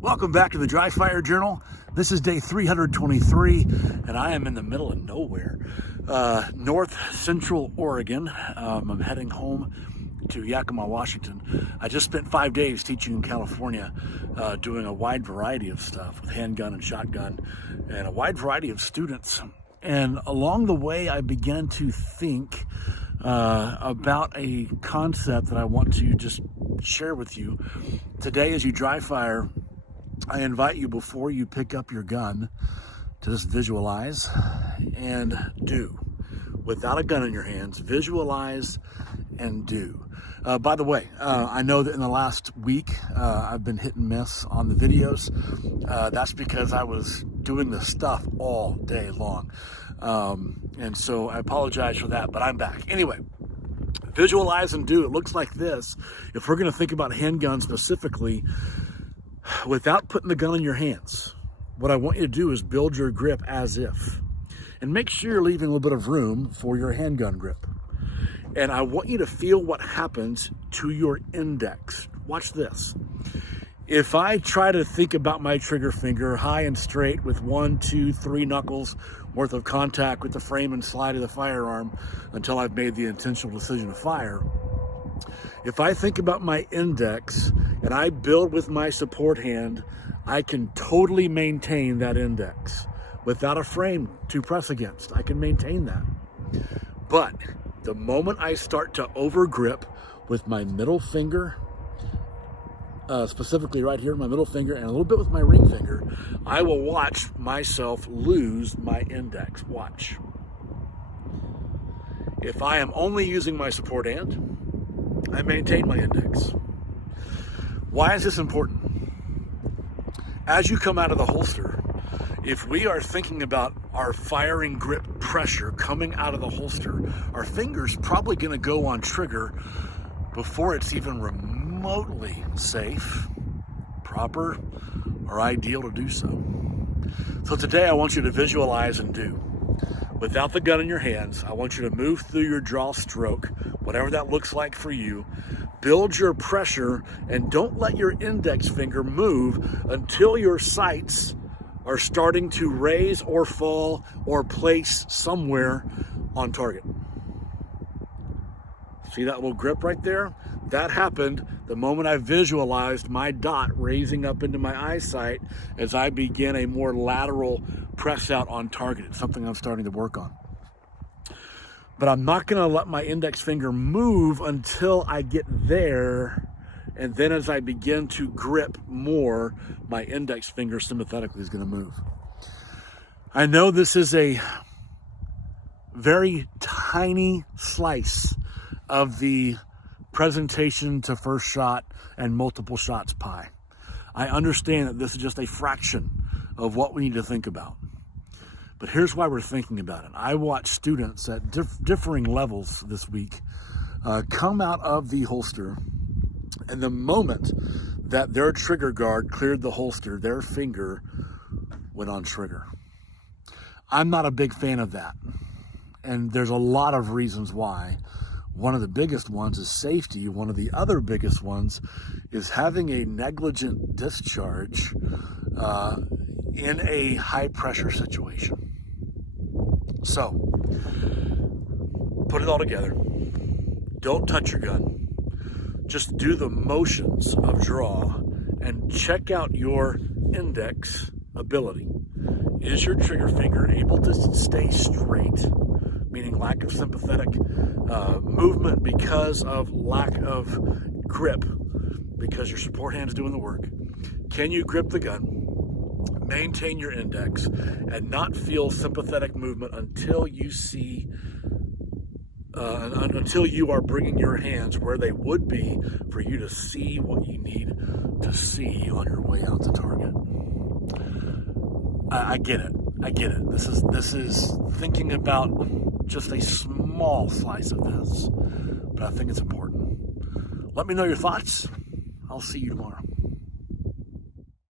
Welcome back to the Dry Fire Journal. This is day 323, and I am in the middle of nowhere, north central Oregon. I'm heading home to Yakima, Washington. I just spent 5 days teaching in California, doing a wide variety of stuff with handgun and shotgun, and a wide variety of students. And along the way, I began to think about a concept that I want to just share with you. Today, as you dry fire, I invite you, before you pick up your gun, to just visualize and do. Without a gun in your hands, visualize and do. By the way, I know that in the last week, I've been hit and miss on the videos. That's because I was doing this stuff all day long. And so I apologize for that, but I'm back. Anyway, visualize and do. It looks like this. If we're going to think about handguns specifically, without putting the gun in your hands, what I want you to do is build your grip as if. And make sure you're leaving a little bit of room for your handgun grip. And I want you to feel what happens to your index. Watch this. If I try to think about my trigger finger high and straight with 1, 2, 3 knuckles worth of contact with the frame and slide of the firearm until I've made the intentional decision to fire, if I think about my index and I build with my support hand, I can totally maintain that index without a frame to press against. I can maintain that. But the moment I start to overgrip with my middle finger, specifically right here, my middle finger, and a little bit with my ring finger, I will watch myself lose my index. Watch. If I am only using my support hand, I maintain my index. Why is this important? As you come out of the holster, if we are thinking about our firing grip pressure coming out of the holster, our finger's probably going to go on trigger before it's even remotely safe, proper, or ideal to do so. So today I want you to visualize and do. Without the gun in your hands, I want you to move through your draw stroke, whatever that looks like for you. Build your pressure and don't let your index finger move until your sights are starting to raise or fall or place somewhere on target. See that little grip right there? That happened the moment I visualized my dot raising up into my eyesight as I begin a more lateral press out on target. It's something I'm starting to work on. But I'm not going to let my index finger move until I get there. And then as I begin to grip more, my index finger sympathetically is going to move. I know this is a very tiny slice of the presentation to first shot and multiple shots pie. I understand that this is just a fraction of what we need to think about. But here's why we're thinking about it. I watched students at differing levels this week come out of the holster, and the moment that their trigger guard cleared the holster, their finger went on trigger. I'm not a big fan of that, and there's a lot of reasons why. One of the biggest ones is safety. One of the other biggest ones is having a negligent discharge in a high pressure situation. So, put it all together. Don't touch your gun. Just do the motions of draw and check out your index ability. Is your trigger finger able to stay straight? Meaning lack of sympathetic movement because of lack of grip, because your support hand is doing the work. Can you grip the gun, maintain your index, and not feel sympathetic movement until you see, until you are bringing your hands where they would be for you to see what you need to see on your way out to target? I get it. I get it. This is thinking about just a small slice of this, but I think it's important. Let me know your thoughts. I'll see you tomorrow.